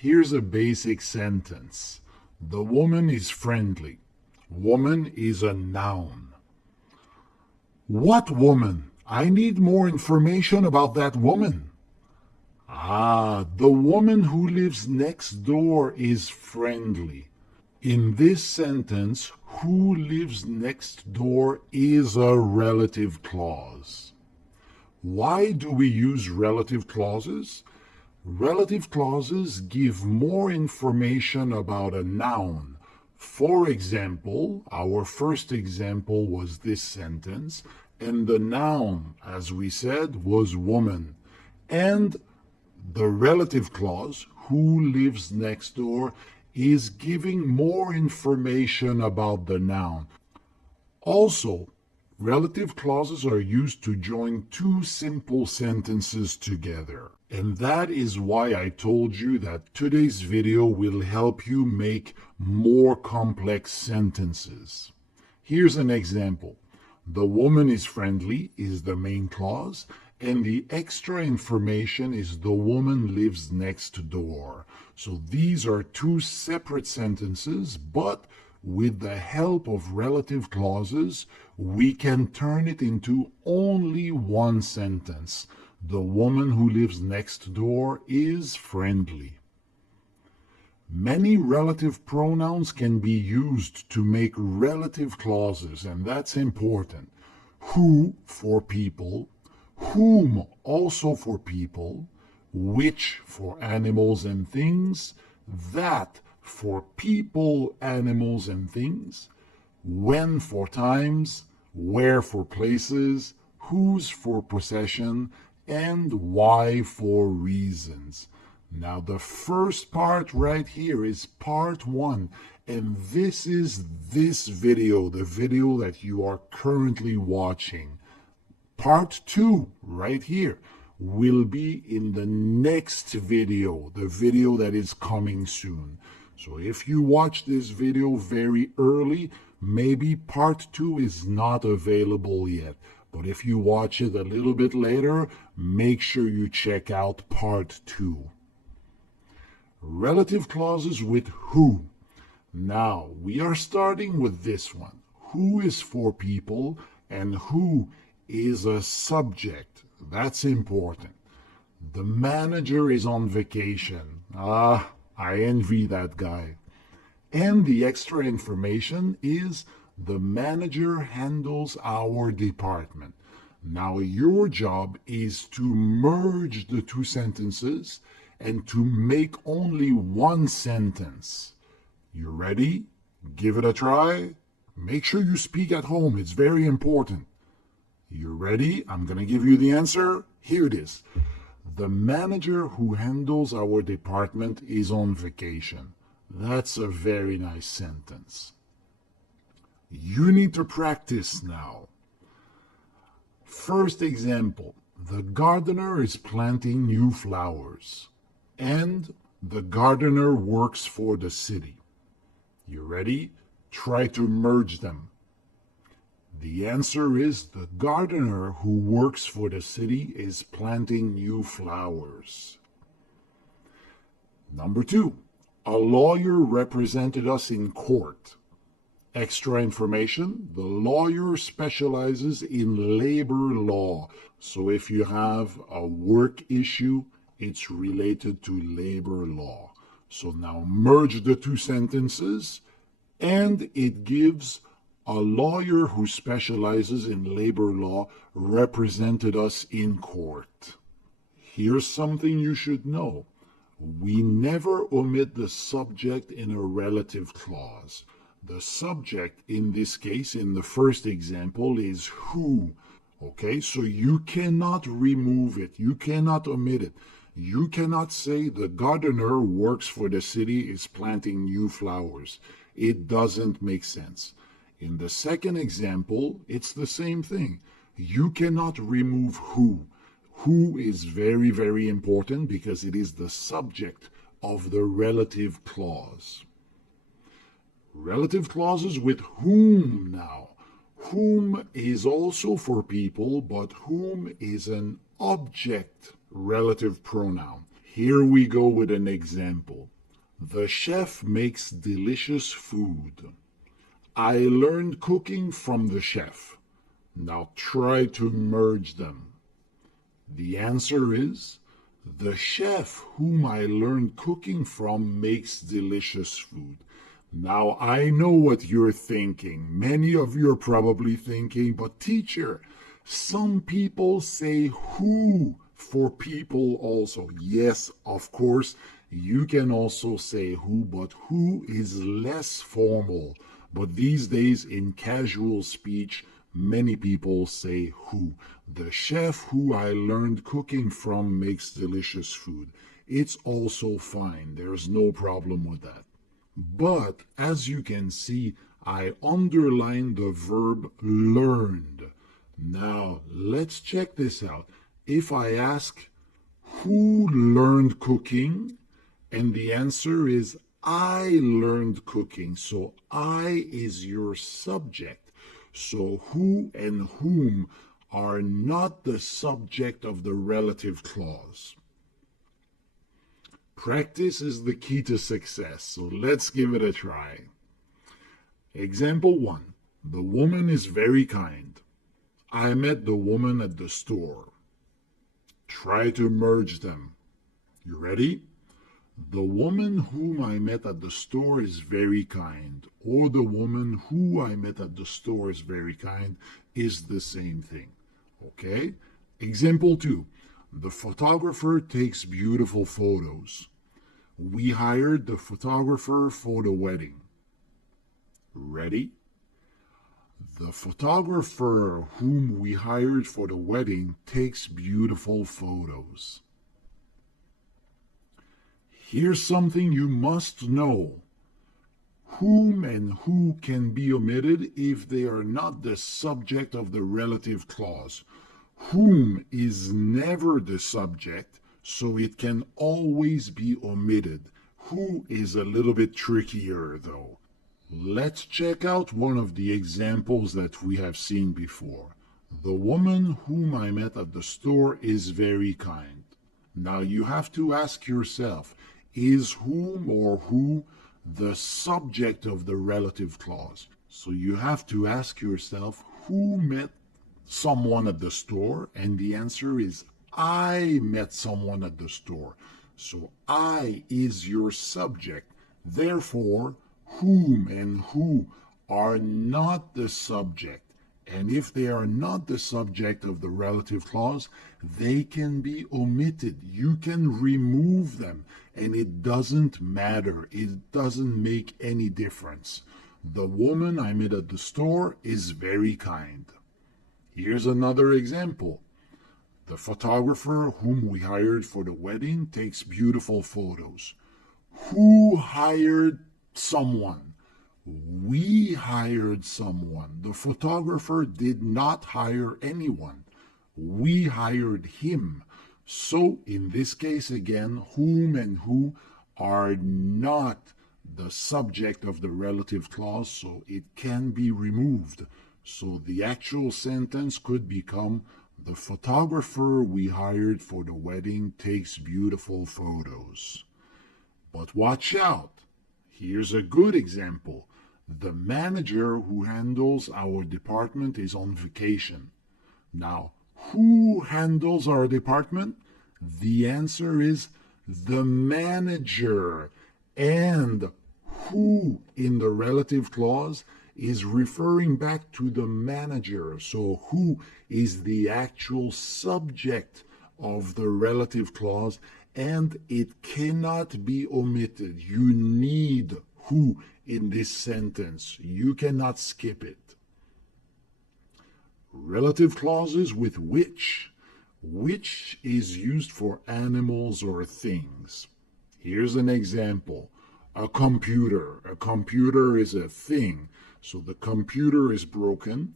Here's a basic sentence. The woman is friendly. Woman is a noun. What woman? I need more information about that woman. The woman who lives next door is friendly. In this sentence, who lives next door is a relative clause. Why do we use relative clauses? Relative clauses give more information about a noun. For example, our first example was this sentence, and the noun, as we said, was woman. And the relative clause, who lives next door, is giving more information about the noun. Also, relative clauses are used to join two simple sentences together. And that is why I told you that today's video will help you make more complex sentences. Here's an example. The woman is friendly is the main clause, and the extra information is the woman lives next door. So these are two separate sentences, but with the help of relative clauses, we can turn it into only one sentence. The woman who lives next door is friendly. Many relative pronouns can be used to make relative clauses, and that's important. Who for people, whom also for people, which for animals and things, that for people, animals, and things, when for times, where for places, whose for possession, and why for reasons. Now the first part right here is part 1, and this is this video, the video that you are currently watching. Part 2 right here will be in the next video, the video that is coming soon. So if you watch this video very early, maybe part 2 is not available yet. But if you watch it a little bit later, make sure you check out part 2. Relative clauses with who. Now, we are starting with this one. Who is for people and who is a subject. That's important. The manager is on vacation. I envy that guy. And the extra information is the manager handles our department. Now your job is to merge the two sentences and to make only one sentence. You ready? Give it a try. Make sure you speak at home. It's very important. You ready? I'm going to give you the answer. Here it is. The manager who handles our department is on vacation. That's a very nice sentence. You need to practice now. First example, the gardener is planting new flowers, and the gardener works for the city. You ready? Try to merge them. The answer is the gardener who works for the city is planting new flowers. Number 2, a lawyer represented us in court. Extra information, the lawyer specializes in labor law. So if you have a work issue, it's related to labor law. So now merge the two sentences, and it gives a lawyer who specializes in labor law represented us in court. Here's something you should know. We never omit the subject in a relative clause. The subject in this case, in the first example, is who. Okay, so you cannot remove it. You cannot omit it. You cannot say the gardener works for the city is planting new flowers. It doesn't make sense. In the second example, it's the same thing. You cannot remove who. Who is very, very important because it is the subject of the relative clause. Relative clauses with whom now. Whom is also for people, but whom is an object relative pronoun. Here we go with an example. The chef makes delicious food. I learned cooking from the chef. Now try to merge them. The answer is, the chef whom I learned cooking from makes delicious food. Now I know what you're thinking. Many of you are probably thinking, but teacher, some people say who for people also. Yes, of course, you can also say who, but who is less formal. But these days in casual speech, many people say who. The chef who I learned cooking from makes delicious food. It's also fine. There's no problem with that. But as you can see, I underlined the verb learned. Now, let's check this out. If I ask, who learned cooking? And the answer is, I learned cooking. So I is your subject. So who and whom are not the subject of the relative clause. Practice is the key to success, so let's give it a try. Example 1. The woman is very kind. I met the woman at the store. Try to merge them. You ready? The woman whom I met at the store is very kind, or the woman who I met at the store is very kind is the same thing. Okay? Example 2. The photographer takes beautiful photos. We hired the photographer for the wedding. Ready? The photographer whom we hired for the wedding takes beautiful photos. Here's something you must know. Whom and who can be omitted if they are not the subject of the relative clause. Whom is never the subject, so it can always be omitted. Who is a little bit trickier, though. Let's check out one of the examples that we have seen before. The woman whom I met at the store is very kind. Now you have to ask yourself, is whom or who the subject of the relative clause? So you have to ask yourself, who met someone at the store? And the answer is, I met someone at the store. So I is your subject. Therefore, whom and who are not the subject. And if they are not the subject of the relative clause, they can be omitted. You can remove them, and it doesn't matter. It doesn't make any difference. The woman I met at the store is very kind. Here's another example. The photographer whom we hired for the wedding takes beautiful photos. Who hired someone? We hired someone. The photographer did not hire anyone. We hired him. So in this case again, whom and who are not the subject of the relative clause, so it can be removed. So the actual sentence could become, the photographer we hired for the wedding takes beautiful photos. But watch out. Here's a good example. The manager who handles our department is on vacation. Now, who handles our department? The answer is the manager. And who in the relative clause is referring back to the manager. So who is the actual subject of the relative clause, and it cannot be omitted. You need who in this sentence. You cannot skip it. Relative clauses with which. Which is used for animals or things. Here's an example. A computer. A computer is a thing. So the computer is broken,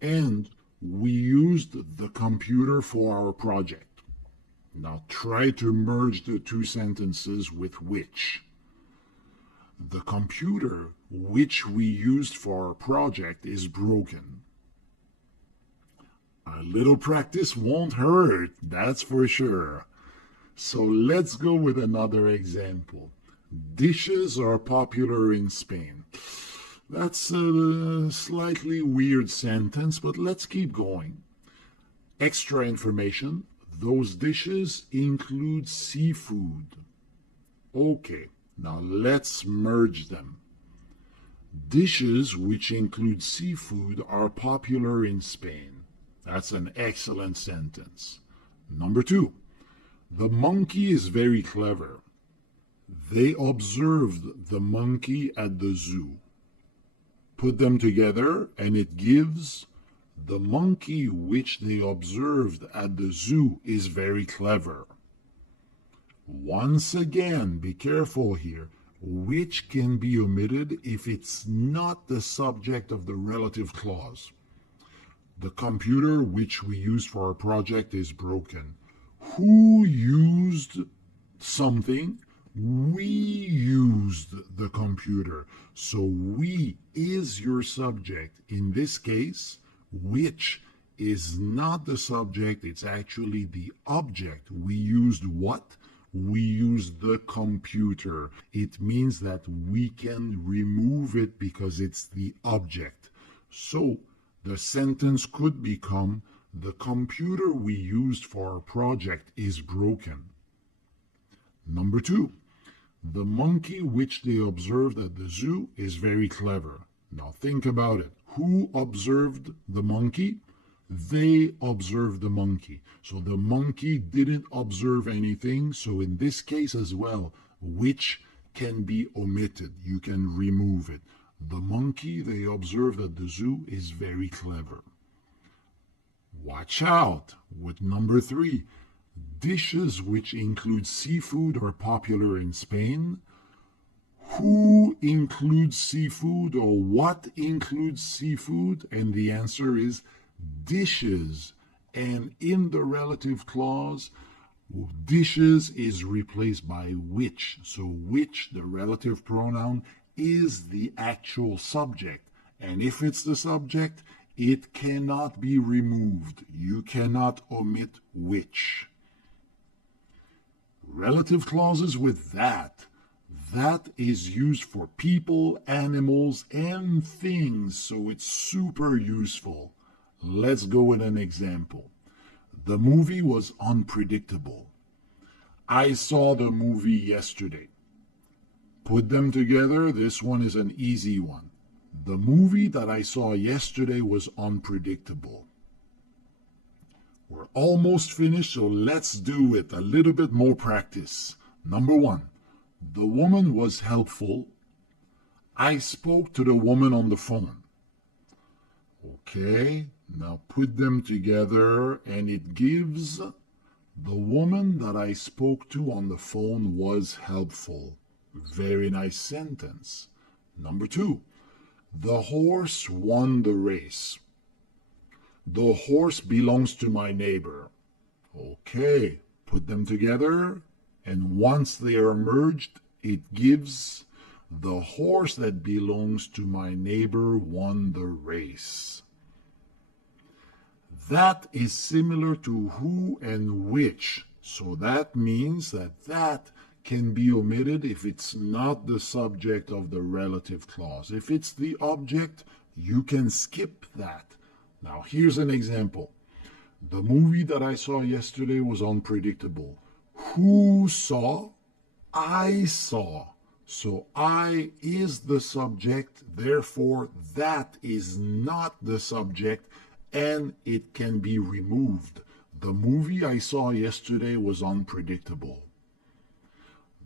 and we used the computer for our project. Now try to merge the two sentences with which. The computer which we used for our project is broken. A little practice won't hurt, that's for sure. So let's go with another example. Dishes are popular in Spain. That's a slightly weird sentence, but let's keep going. Extra information. Those dishes include seafood. Okay, now let's merge them. Dishes which include seafood are popular in Spain. That's an excellent sentence. Number 2. The monkey is very clever. They observed the monkey at the zoo. Put them together and it gives the monkey which they observed at the zoo is very clever. Once again, be careful here. Which can be omitted if it's not the subject of the relative clause. The computer which we used for our project is broken. Who used something? We used the computer. So we is your subject. In this case, which is not the subject, it's actually the object. We used what? We used the computer. It means that we can remove it because it's the object. So the sentence could become, the computer we used for our project is broken. Number 2, the monkey which they observed at the zoo is very clever. Now think about it. Who observed the monkey? They observed the monkey. So the monkey didn't observe anything. So in this case as well, which can be omitted. You can remove it. The monkey they observed at the zoo is very clever. Watch out with number 3. Dishes which include seafood are popular in Spain. Who includes seafood or what includes seafood? And the answer is dishes. And in the relative clause, dishes is replaced by which. So which, the relative pronoun, is the actual subject. And if it's the subject, it cannot be removed. You cannot omit which. Relative clauses with that. That is used for people, animals, and things, so it's super useful. Let's go with an example. The movie was unpredictable. I saw the movie yesterday. Put them together, this one is an easy one. The movie that I saw yesterday was unpredictable. We're almost finished, so let's do it. A little bit more practice. Number 1, the woman was helpful. I spoke to the woman on the phone. Okay, now put them together and it gives the woman that I spoke to on the phone was helpful. Very nice sentence. Number 2, the horse won the race. The horse belongs to my neighbor. Okay, put them together, and once they are merged, it gives the horse that belongs to my neighbor won the race. That is similar to who and which, so that means that can be omitted if it's not the subject of the relative clause. If it's the object, you can skip that. Now, here's an example. The movie that I saw yesterday was unpredictable. Who saw? I saw. So I is the subject, therefore that is not the subject, and it can be removed. The movie I saw yesterday was unpredictable.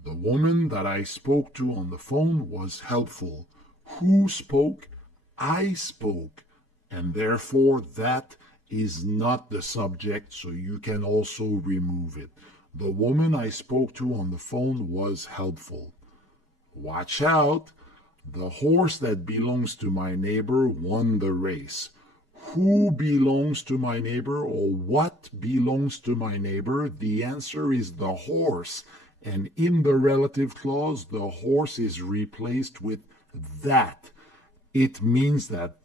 The woman that I spoke to on the phone was helpful. Who spoke? I spoke. And therefore that is not the subject, so you can also remove it. The woman I spoke to on the phone was helpful. Watch out. The horse that belongs to my neighbor won the race. Who belongs to my neighbor or what belongs to my neighbor? The answer is the horse. And in the relative clause, the horse is replaced with that. It means that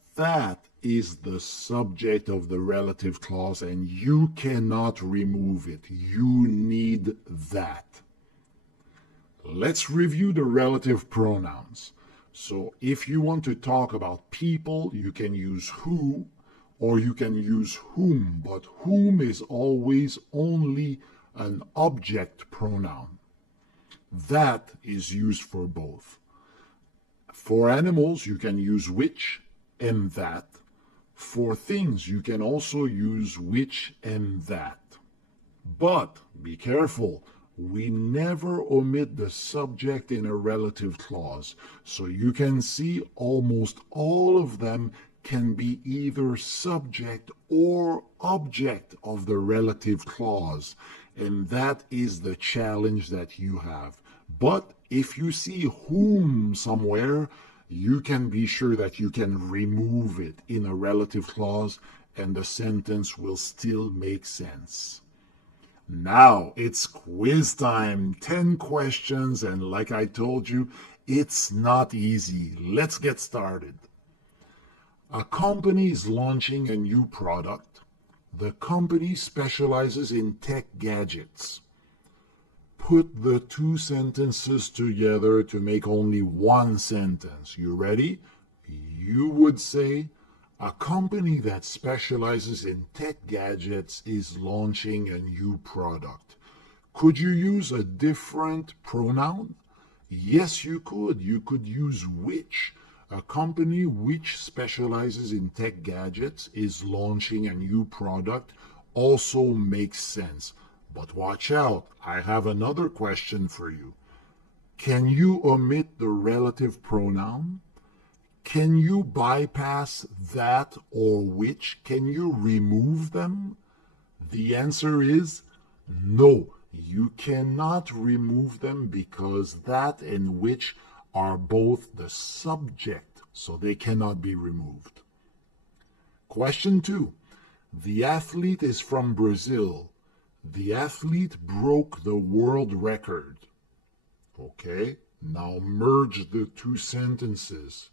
is the subject of the relative clause, and you cannot remove it. You need that. Let's review the relative pronouns. So if you want to talk about people, you can use who or you can use whom, but whom is always only an object pronoun. That is used for both. For animals, you can use which and that. For things, you can also use which and that. But be careful, we never omit the subject in a relative clause. So you can see almost all of them can be either subject or object of the relative clause. And that is the challenge that you have. But if you see whom somewhere, you can be sure that you can remove it in a relative clause and the sentence will still make sense. Now it's quiz time. 10 questions, and like I told you, it's not easy. Let's get started. A company is launching a new product. The company specializes in tech gadgets. Put the two sentences together to make only one sentence. You ready? You would say, a company that specializes in tech gadgets is launching a new product. Could you use a different pronoun? Yes, you could. You could use which. A company which specializes in tech gadgets is launching a new product also makes sense. But watch out, I have another question for you. Can you omit the relative pronoun? Can you bypass that or which? Can you remove them? The answer is no. You cannot remove them because that and which are both the subject, so they cannot be removed. Question 2. The athlete is from Brazil. The athlete broke the world record. Okay, now merge the two sentences.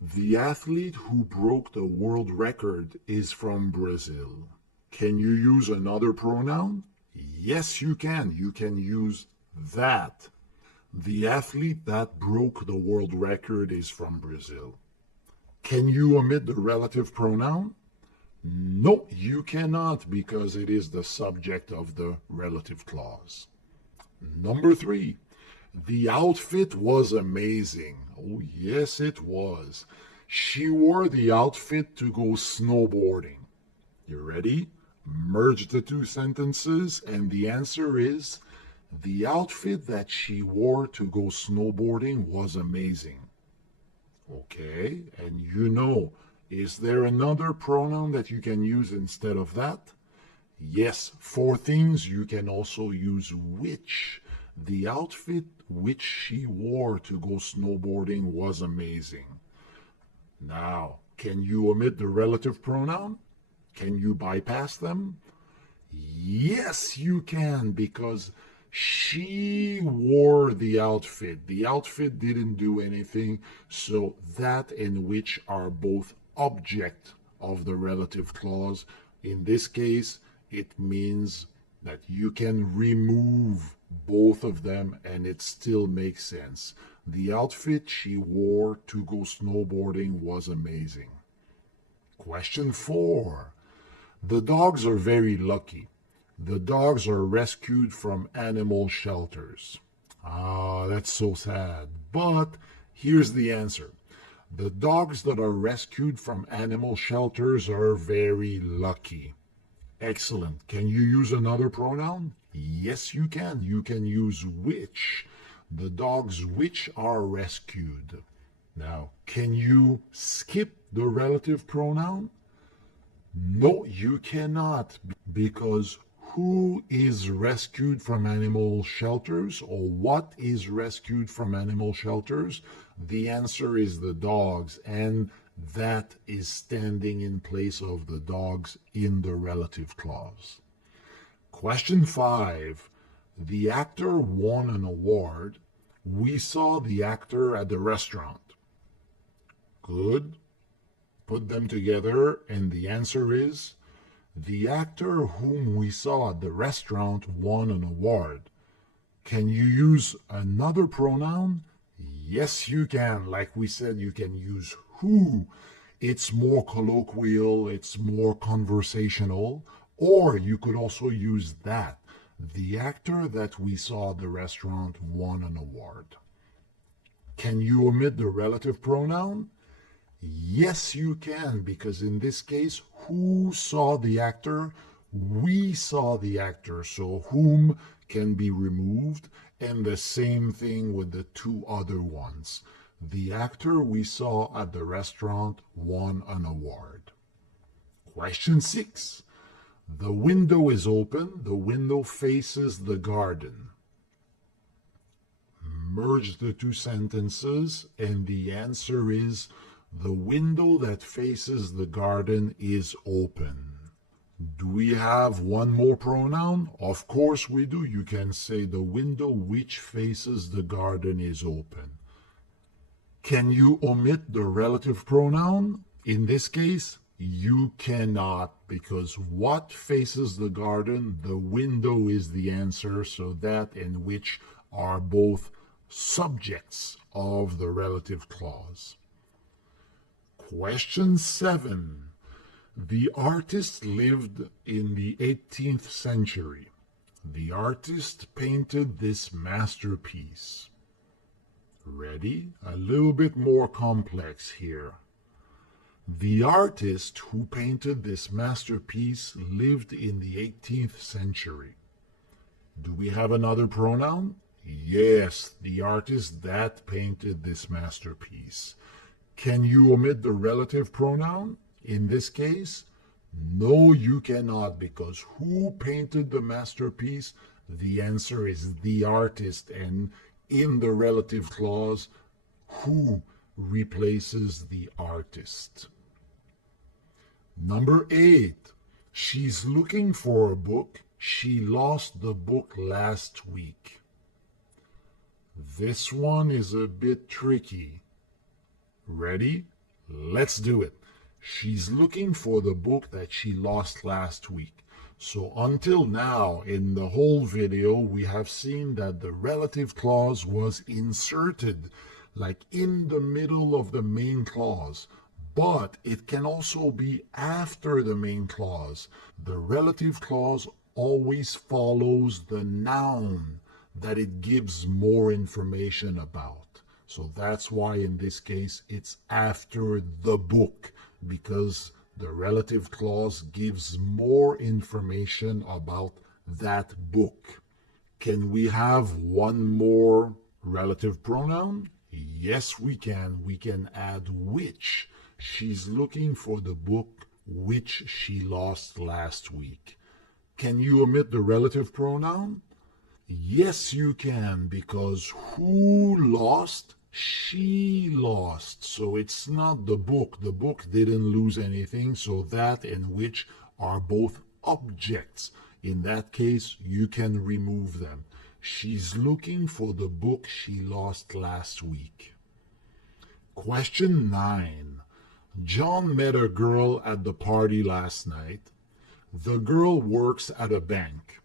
The athlete who broke the world record is from Brazil. Can you use another pronoun? Yes, you can. You can use that. The athlete that broke the world record is from Brazil. Can you omit the relative pronoun? No, you cannot because it is the subject of the relative clause. Number 3, the outfit was amazing. Oh, yes, it was. She wore the outfit to go snowboarding. You ready? Merge the two sentences, and the answer is the outfit that she wore to go snowboarding was amazing. Okay, and you know, is there another pronoun that you can use instead of that? Yes, for things you can also use which. The outfit which she wore to go snowboarding was amazing. Now, can you omit the relative pronoun? Can you bypass them? Yes, you can, because she wore the outfit. The outfit didn't do anything, so that and which are both object of the relative clause. In this case, it means that you can remove both of them and it still makes sense. The outfit she wore to go snowboarding was amazing. Question 4. The dogs are very lucky. The dogs are rescued from animal shelters. Ah, that's so sad. But here's the answer. The dogs that are rescued from animal shelters are very lucky. Excellent. Can you use another pronoun? Yes, you can. You can use which. The dogs which are rescued. Now, can you skip the relative pronoun? No, you cannot, because who is rescued from animal shelters, or what is rescued from animal shelters? The answer is the dogs, and that is standing in place of the dogs in the relative clause. Question 5. The actor won an award. We saw the actor at the restaurant. Good. Put them together, and the answer is the actor whom we saw at the restaurant won an award. Can you use another pronoun? Yes, you can. Like we said, you can use who. It's more colloquial, it's more conversational. Or you could also use that. The actor that we saw at the restaurant won an award. Can you omit the relative pronoun? Yes, you can, because in this case, who saw the actor? We saw the actor, so whom can be removed, and the same thing with the two other ones. The actor we saw at the restaurant won an award. Question 6. The window is open, the window faces the garden. Merge the two sentences, and the answer is the window that faces the garden is open. Do we have one more pronoun? Of course we do. You can say the window which faces the garden is open. Can you omit the relative pronoun? In this case, you cannot, because what faces the garden? The window is the answer, so that and which are both subjects of the relative clause. Question 7. The artist lived in the 18th century. The artist painted this masterpiece. Ready? A little bit more complex here. The artist who painted this masterpiece lived in the 18th century. Do we have another pronoun? Yes, the artist that painted this masterpiece. Can you omit the relative pronoun? In this case, no, you cannot, because who painted the masterpiece? The answer is the artist, and in the relative clause, who replaces the artist. Number 8. She's looking for a book. She lost the book last week. This one is a bit tricky. Ready? Let's do it. She's looking for the book that she lost last week. So until now, in the whole video, we have seen that the relative clause was inserted, like in the middle of the main clause. But it can also be after the main clause. The relative clause always follows the noun that it gives more information about. So that's why in this case it's after the book, because the relative clause gives more information about that book. Can we have one more relative pronoun? Yes, we can. We can add which. She's looking for the book which she lost last week. Can you omit the relative pronoun? Yes, you can, because who lost? She lost. So it's not the book. The book didn't lose anything, so that and which are both objects. In that case, you can remove them. She's looking for the book she lost last week. Question 9. John met a girl at the party last night. The girl works at a bank.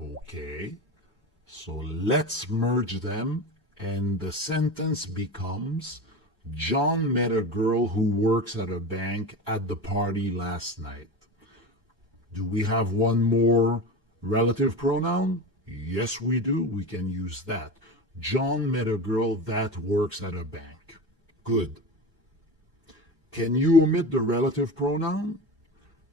Okay, so let's merge them, and the sentence becomes, John met a girl who works at a bank at the party last night. Do we have one more relative pronoun? Yes, we do. We can use that. John met a girl that works at a bank. Good. Can you omit the relative pronoun?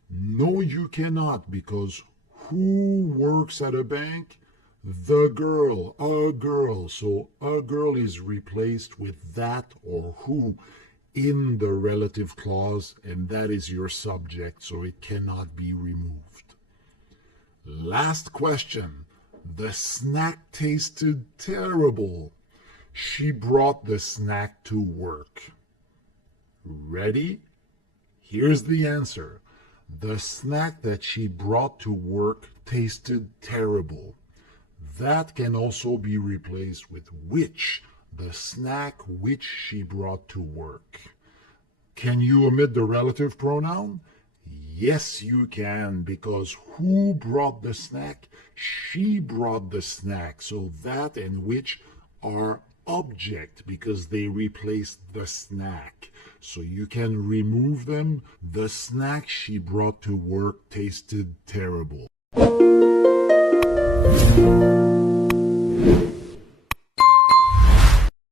No, you cannot, because who works at a bank? The girl, a girl. So a girl is replaced with that or who in the relative clause, and that is your subject, so it cannot be removed. Last question. The snack tasted terrible. She brought the snack to work. Ready? Here's the answer. The snack that she brought to work tasted terrible. That can also be replaced with which, the snack which she brought to work. Can you omit the relative pronoun? Yes, you can, because who brought the snack? She brought the snack. So that and which are object because they replaced the snack. So you can remove them. The snack she brought to work tasted terrible.